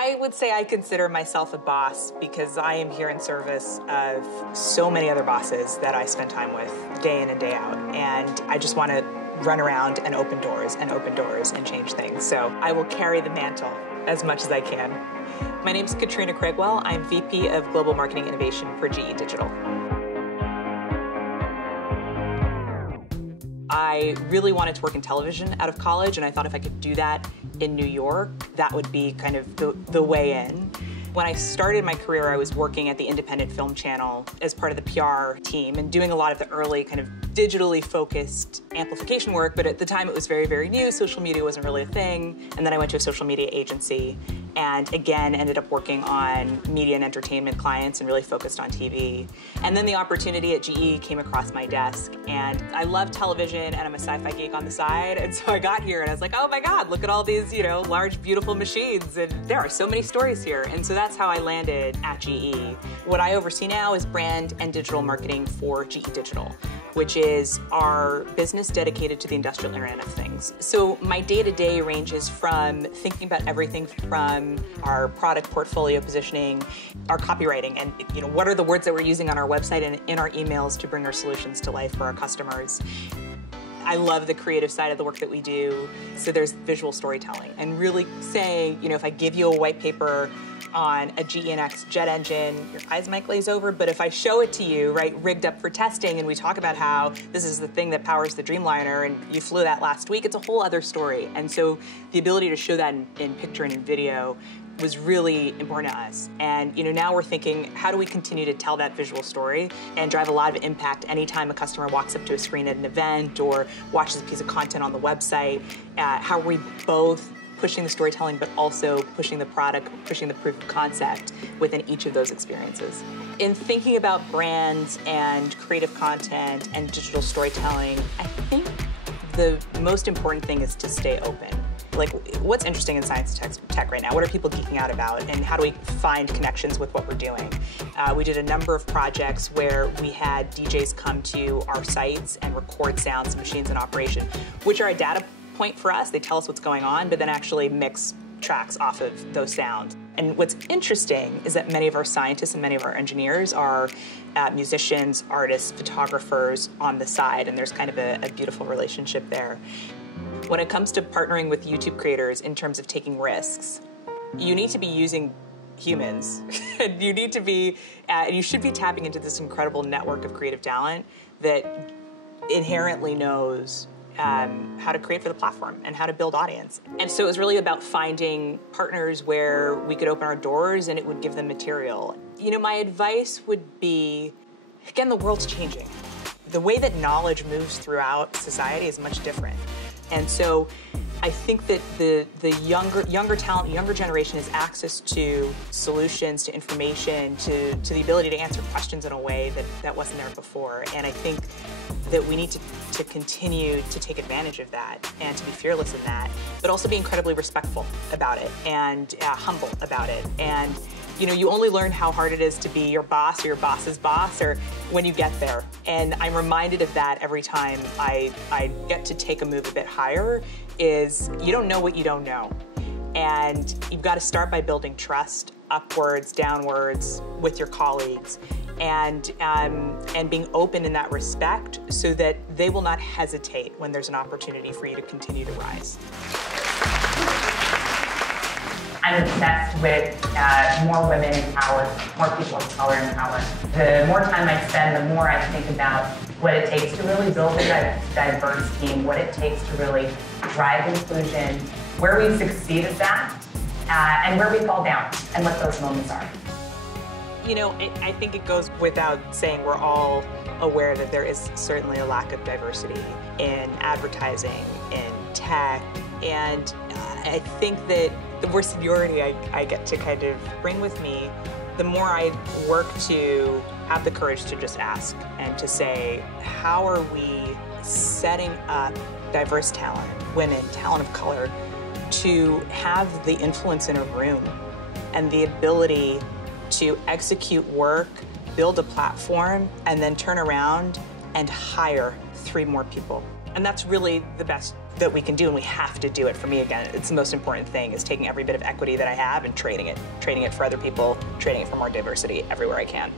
I would say I consider myself a boss because I am here in service of so many other bosses that I spend time with day in and day out. And I just want to run around and open doors and change things. So I will carry the mantle as much as I can. My name is Katrina Craigwell. I'm VP of Global Marketing Innovation for GE Digital. I really wanted to work in television out of college, and I thought if I could do that in New York, that would be kind of the way in. When I started my career, I was working at the Independent Film Channel as part of the PR team and doing a lot of the early kind of digitally focused amplification work, but at the time it was very, very new. Social media wasn't really a thing. And then I went to a social media agency and again ended up working on media and entertainment clients and really focused on TV. And then the opportunity at GE came across my desk, and I love television and I'm a sci-fi geek on the side. And so I got here and I was like, oh my God, look at all these, large, beautiful machines. And there are so many stories here. And so that's how I landed at GE. What I oversee now is brand and digital marketing for GE Digital, which is our business dedicated to the industrial Internet of Things. So my day-to-day ranges from thinking about everything from our product portfolio positioning, our copywriting, and what are the words that we're using on our website and in our emails to bring our solutions to life for our customers. I love the creative side of the work that we do. So there's visual storytelling and really saying, if I give you a white paper on a GE9X jet engine, your eyes might glaze over, but if I show it to you, right, rigged up for testing, and we talk about how this is the thing that powers the Dreamliner and you flew that last week, it's a whole other story. And so the ability to show that in picture and in video was really important to us. And now we're thinking, how do we continue to tell that visual story and drive a lot of impact anytime a customer walks up to a screen at an event or watches a piece of content on the website? How are we both pushing the storytelling, but also pushing the product, pushing the proof of concept within each of those experiences? In thinking about brands and creative content and digital storytelling, I think the most important thing is to stay open. Like, what's interesting in science tech right now? What are people geeking out about? And how do we find connections with what we're doing? We did a number of projects where we had DJs come to our sites and record sounds, machines in operation, which are a data point for us. They tell us what's going on, but then actually mix tracks off of those sounds. And what's interesting is that many of our scientists and many of our engineers are musicians, artists, photographers on the side, and there's kind of a beautiful relationship there. When it comes to partnering with YouTube creators in terms of taking risks, you need to be using humans. You need to be, and you should be tapping into this incredible network of creative talent that inherently knows how to create for the platform and how to build audience. And so it was really about finding partners where we could open our doors and it would give them material. My advice would be, again, the world's changing. The way that knowledge moves throughout society is much different. And so I think that the younger talent, younger generation has access to solutions, to information, to the ability to answer questions in a way that wasn't there before. And I think that we need to continue to take advantage of that and to be fearless in that, but also be incredibly respectful about it and humble about it. And you only learn how hard it is to be your boss or your boss's boss or when you get there. And I'm reminded of that every time I get to take a move a bit higher, is you don't know what you don't know. And you've got to start by building trust upwards, downwards with your colleagues, and being open in that respect so that they will not hesitate when there's an opportunity for you to continue to rise. I'm obsessed with more women in power, more people of color in power. The more time I spend, the more I think about what it takes to really build a diverse team, what it takes to really drive inclusion, where we succeed at that, and where we fall down, and what those moments are. I think it goes without saying we're all aware that there is certainly a lack of diversity in advertising, in tech, and I think that the more seniority I get to kind of bring with me, the more I work to have the courage to just ask and to say, how are we setting up diverse talent, women, talent of color, to have the influence in a room and the ability to execute work, build a platform, and then turn around and hire 3 more people. And that's really the best that we can do, and we have to do it. For me, again, it's the most important thing, is taking every bit of equity that I have and trading it for other people, trading it for more diversity everywhere I can.